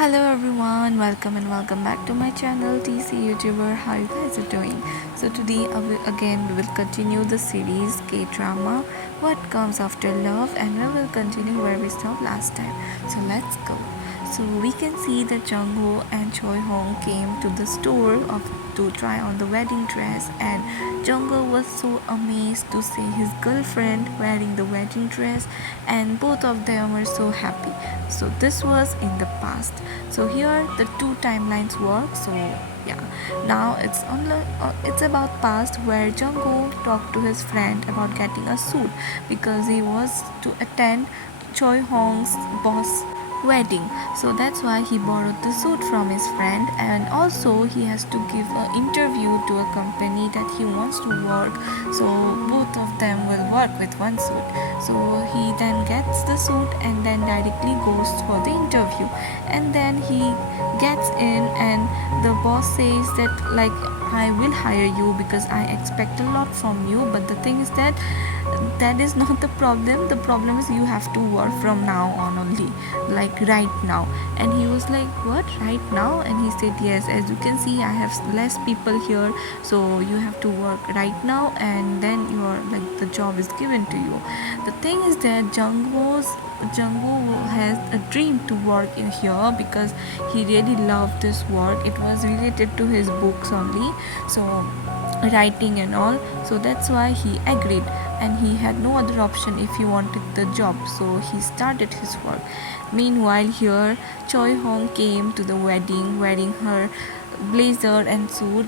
Hello everyone, welcome and welcome back to my channel TC YouTuber. How you guys are doing? So today again we will continue the series K-drama What Comes After Love, and we will continue where we stopped last time. So let's go. So we can see that Jungho and Choi Hong came to the store to try on the wedding dress, and Jungho was so amazed to see his girlfriend wearing the wedding dress, and both of them were so happy. So this was in the past. So here the two timelines work. So yeah, now it's about past where Jungho talked to his friend about getting a suit because he was to attend Choi Hong's boss wedding. So that's why he borrowed the suit from his friend, and also he has to give an interview to a company that he wants to work. So both of them will work with one suit. So he then gets the suit and then directly goes for the interview, and then he gets in, and the boss says that, like, I will hire you because I expect a lot from you, but the thing is that that is not the problem. The problem is you have to work from now on only, like right now. And he was like, what, right now? And he said, yes, as you can see I have less people here, so you have to work right now, and then your, like, the job is given to you. The thing is that Jungho has a dream to work in here because he really loved this work. It was related to his books only, so writing and all. So that's why he agreed, and he had no other option if he wanted the job. So he started his work. Meanwhile, here Choi Hong came to the wedding wearing her blazer and suit,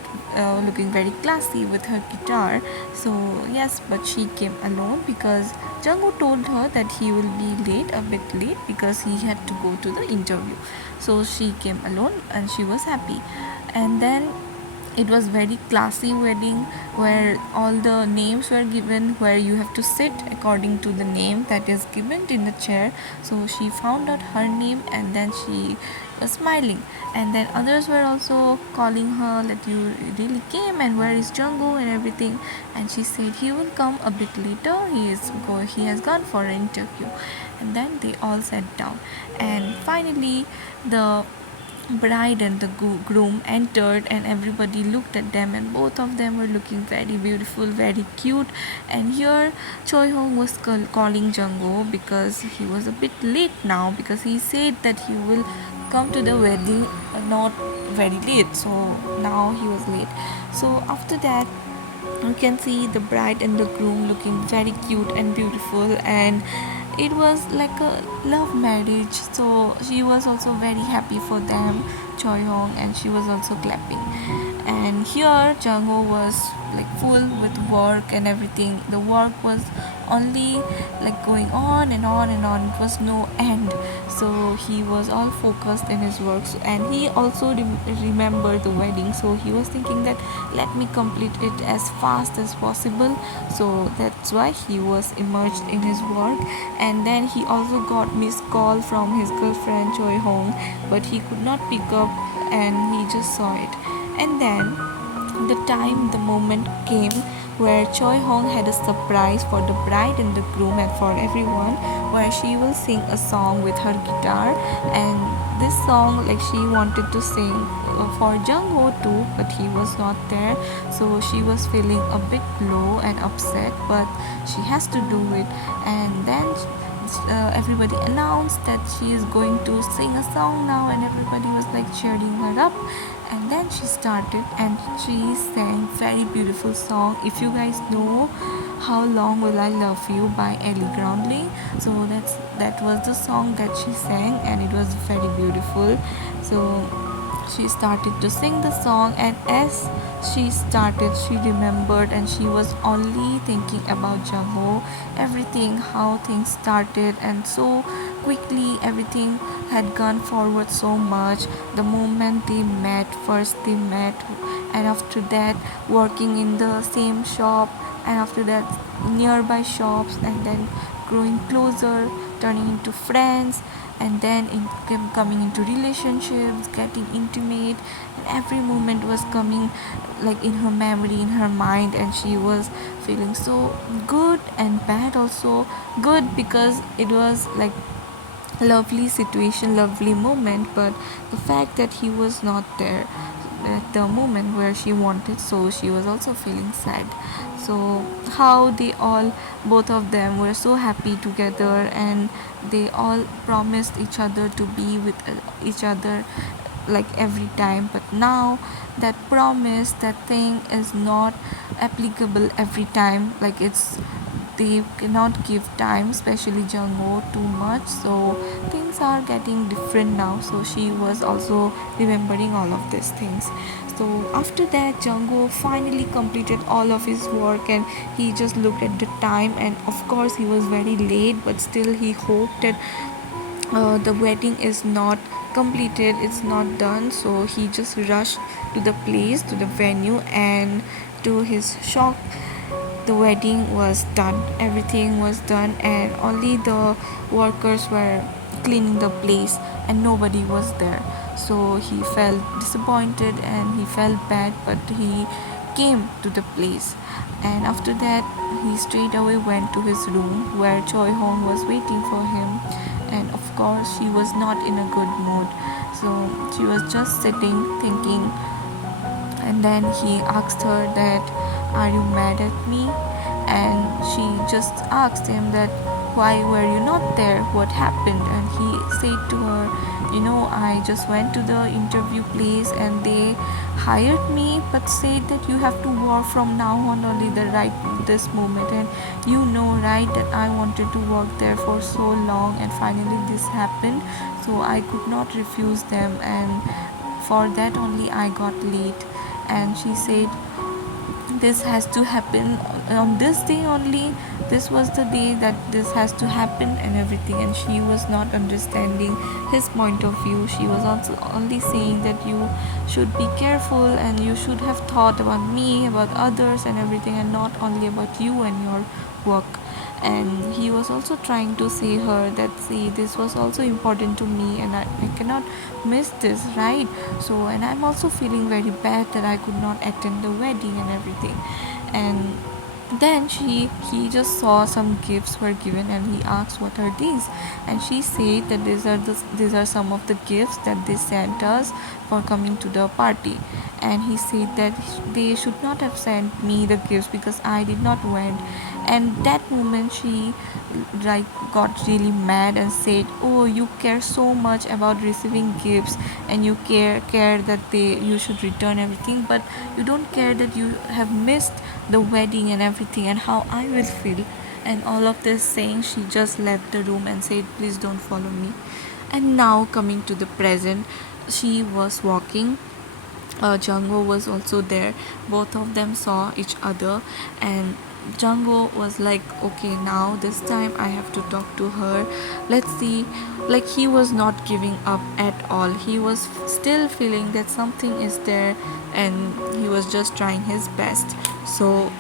looking very classy with her guitar. So yes, but she came alone because Jungho told her that he will be a bit late because he had to go to the interview. So she came alone and she was happy. And then it was very classy wedding where all the names were given, where you have to sit according to the name that is given in the chair. So she found out her name, and then she was smiling, and then others were also calling her that you really came, and where is Jungho and everything. And she said he will come a bit later, he has gone for an interview. And then they all sat down, and finally the bride and the groom entered, and everybody looked at them, and both of them were looking very beautiful, very cute. And here Choi Hong was calling Jungho because he was a bit late now, because he said that he will come to the wedding not very late, so now he was late. So after that, you can see the bride and the groom looking very cute and beautiful, and it was like a love marriage. So she was also very happy for them, Choi Hong, and she was also clapping. And here Jungho was like full with work and everything. The work was only like going on and on and on. It was no end. So he was all focused in his work. And he also remembered the wedding. So he was thinking that let me complete it as fast as possible. So that's why he was immersed in his work. And then he also got missed call from his girlfriend Choi Hong, but he could not pick up, and he just saw it. And then the moment came where Choi Hong had a surprise for the bride and the groom and for everyone, where she will sing a song with her guitar. And this song, like, she wanted to sing for Jungho too, but he was not there. So she was feeling a bit low and upset, but she has to do it. And then everybody announced that she is going to sing a song now, and everybody was like cheering her up. And then she started, and she sang very beautiful song. If you guys know How Long Will I Love You by Ellie Groundling, so that was the song that she sang, and it was very beautiful. So she started to sing the song, and as she started, she remembered, and she was only thinking about Jungho, everything, how things started, and so quickly everything had gone forward so much. The moment they met, first they met, and after that working in the same shop, and after that nearby shops, and then growing closer, turning into friends, and then coming into relationships, getting intimate, and every moment was coming like in her memory, in her mind, and she was feeling so good and bad also. Good because it was like lovely situation, lovely moment, but the fact that he was not there at the moment where she wanted, so she was also feeling sad. So how they all, both of them were so happy together, and they all promised each other to be with each other like every time, but now that promise, that thing is not applicable every time. Like it's, they cannot give time, especially Jungho, too much, so things are getting different now. So she was also remembering all of these things. So after that, Jungho finally completed all of his work, and he just looked at the time, and of course he was very late, but still he hoped that the wedding is not completed, it's not done. So he just rushed to the place, to the venue, and to his shock, the wedding was done, everything was done, and only the workers were cleaning the place, and nobody was there. So he felt disappointed and he felt bad, but he came to the place. And after that, he straight away went to his room where Choi Hong was waiting for him. And of course, she was not in a good mood. So she was just sitting thinking, and then he asked her that, are you mad at me? And she just asked him that, why were you not there, what happened? And he said to her, I just went to the interview place and they hired me, but said that you have to work from now on only, the right this moment. And you know, right, that I wanted to work there for so long, and finally this happened, so I could not refuse them, and for that only I got late. And she said, this has to happen on this day only, this was the day that this has to happen and everything. And she was not understanding his point of view. She was also only saying that you should be careful, and you should have thought about me, about others and everything, and not only about you and your work. And he was also trying to say her that, see, this was also important to me, and I cannot miss this, right? So, and I'm also feeling very bad that I could not attend the wedding and everything. And then he just saw some gifts were given, and he asked, what are these? And she said that these are some of the gifts that they sent us for coming to the party. And he said that they should not have sent me the gifts because I did not went. And that moment she like got really mad and said, oh, you care so much about receiving gifts, and you care that they you should return everything, but you don't care that you have missed the wedding and everything, and how I will feel. And all of this saying, she just left the room and said, please don't follow me. And now coming to the present, she was walking, Jungho was also there. Both of them saw each other, and Jungho was like, okay, now this time I have to talk to her. Let's see. Like, he was not giving up at all. He was still feeling that something is there, and he was just trying his best. So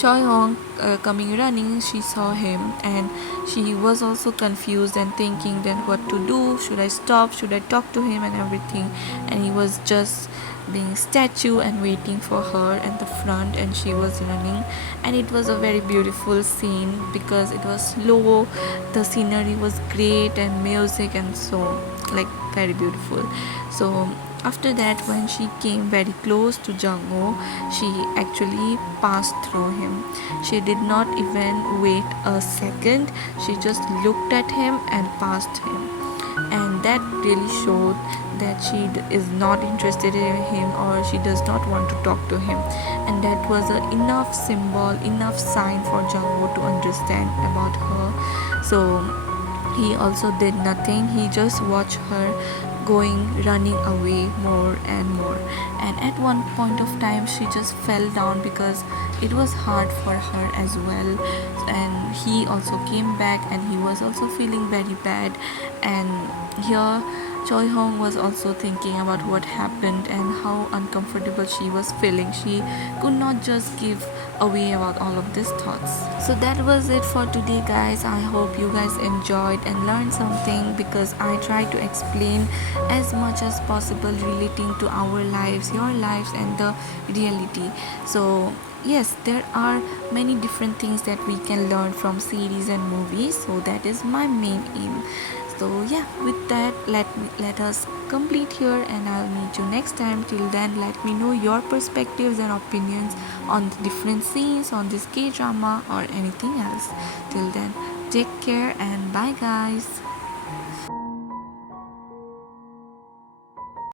Choi Hong coming running, she saw him, and she was also confused and thinking then what to do. Should I stop? Should I talk to him and everything? And he was just being statue and waiting for her at the front, and she was running. And it was a very beautiful scene because it was slow, the scenery was great, and music, and so like very beautiful. So after that, when she came very close to Jungho, she actually passed through him. She did not even wait a second. She just looked at him and passed him. And that really showed that she is not interested in him, or she does not want to talk to him. And that was enough symbol, enough sign for Jungho to understand about her. So he also did nothing. He just watched her going, running away more and more. And at one point of time, she just fell down because it was hard for her as well. And he also came back, and he was also feeling very bad. And here Choi Hong was also thinking about what happened and how uncomfortable she was feeling. She could not just give away about all of these thoughts. So that was it for today, guys. I hope you guys enjoyed and learned something, because I try to explain as much as possible relating to our lives, your lives, and the reality. So yes, there are many different things that we can learn from series and movies, so that is my main aim. So yeah, with that, let us complete here, and I'll meet you next time. Till then, let me know your perspectives and opinions on the different scenes on this K drama or anything else. Till then, take care and bye, guys.